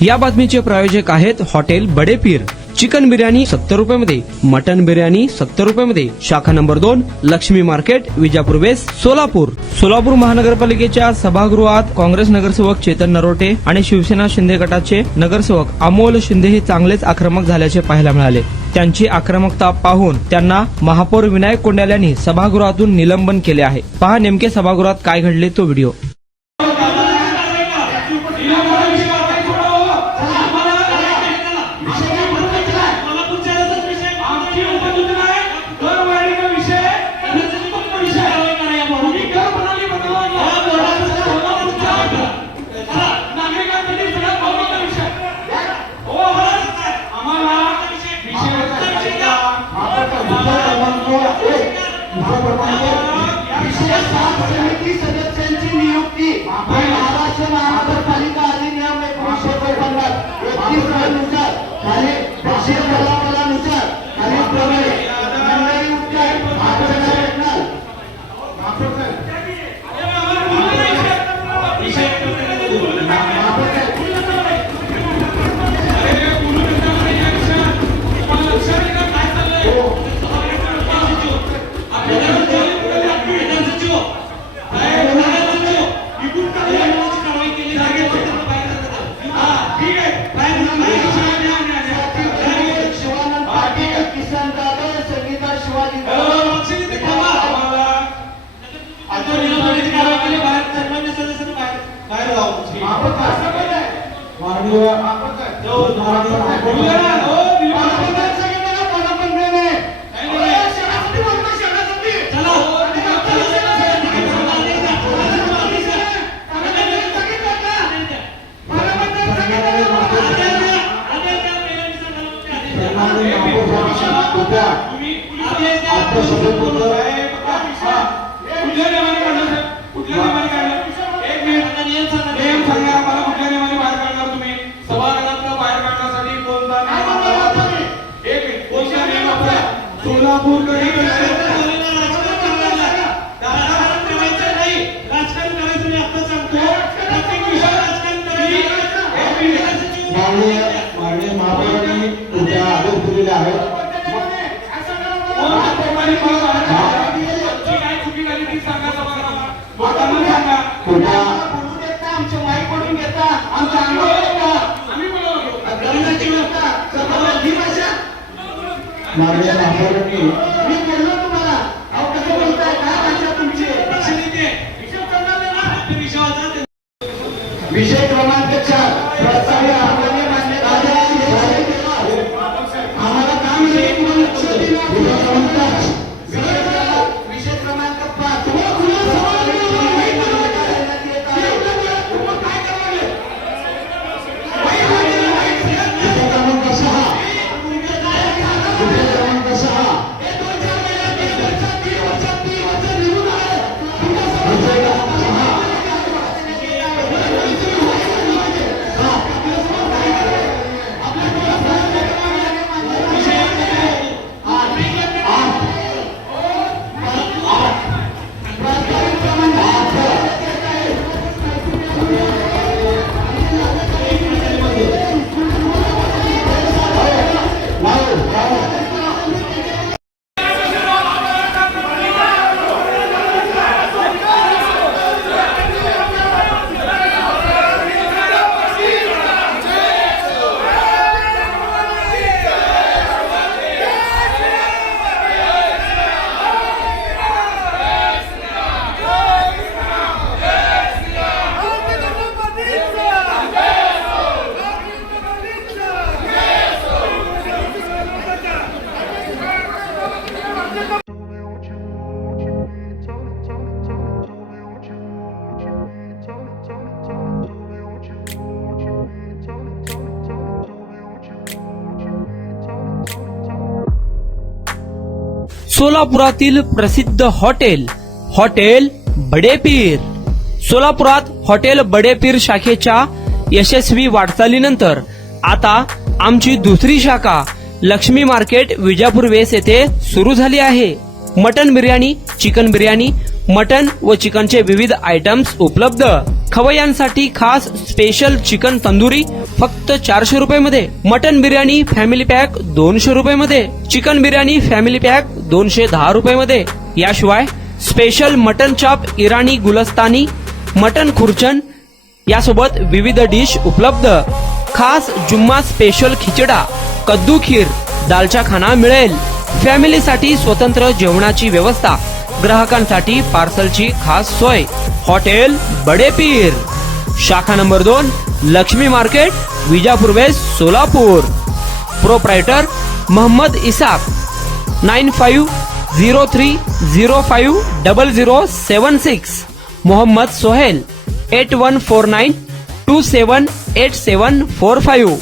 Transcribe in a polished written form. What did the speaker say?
या बातमीचे प्रायोजक आहेत हॉटेल बडे पीर। चिकन बिर्याणी 70 रुपयामध्ये, मटन बिर्याणी 70 रुपयामध्ये। शाखा number 2, Laxmi market, Vijapur west, Solapur. Solapur महानगरपालिकेच्या सभागृहात काँग्रेस नगरसेवक चेतन नरोटे आणि शिवसेना शिंदे गटाचे नगरसेवक अमोल शिंदे हे चांगलेच आक्रमक झाल्याचे पाहायला मिळाले। त्यांची आक्रमकता पाहून त्यांना महापौर विनायक कोंडाल यांनी सभागृहातून निलंबन केले आहे। पहा नेमके सभागृहात काय घडले तो व्हिडिओ। सदस्यांची नियुक्ती महाराष्ट्र महानगरपालिका अधिनियम 1950 नुसार खाली नुसार खालीलप्रमाणे विषय क्रमांक 4 प्रस्तावित आम्हाला काम विषय क्रमांक 5 सोलापुरातील प्रसिद्ध हॉटेल बडे पीर। सोलापुरात हॉटेल बडे पीर शाखेच्या यशस्वी वाटचालीनंतर आता आमची दुसरी शाखा लक्ष्मी मार्केट, विजापूर वेस्ट येथे सुरू झाली आहे। Mutton biryani, chicken biryani, mutton व चिकनचे विविध आयटम्स उपलब्ध। खवय्यांसाठी खास स्पेशल चिकन तंदुरी फक्त 400 रुपयामध्ये, मटन बिर्याणी फॅमिली पॅक 200 रुपयामध्ये, चिकन बिर्याणी फॅमिली पॅक 210 रुपयामध्ये, याशिवाय स्पेशल मटन चाप इराणी गुलस्तानी, मटन खुर्चन यासोबत विविध डिश उपलब्ध. खास जुम्मा स्पेशल खिचडा, कद्दू खीर, दालचा खाना मिळेल. फॅमिलीसाठी स्वतंत्र जेवणाची व्यवस्था, ग्राहकांसाठी पार्सलची खास सोय. हॉटेल बडे पीर, शाखा number 2, Laxmi market, Vijapur west, Solapur. Proprietor Mohammad Isaq. 9503050076. Mohammad Sohail. 8149278745.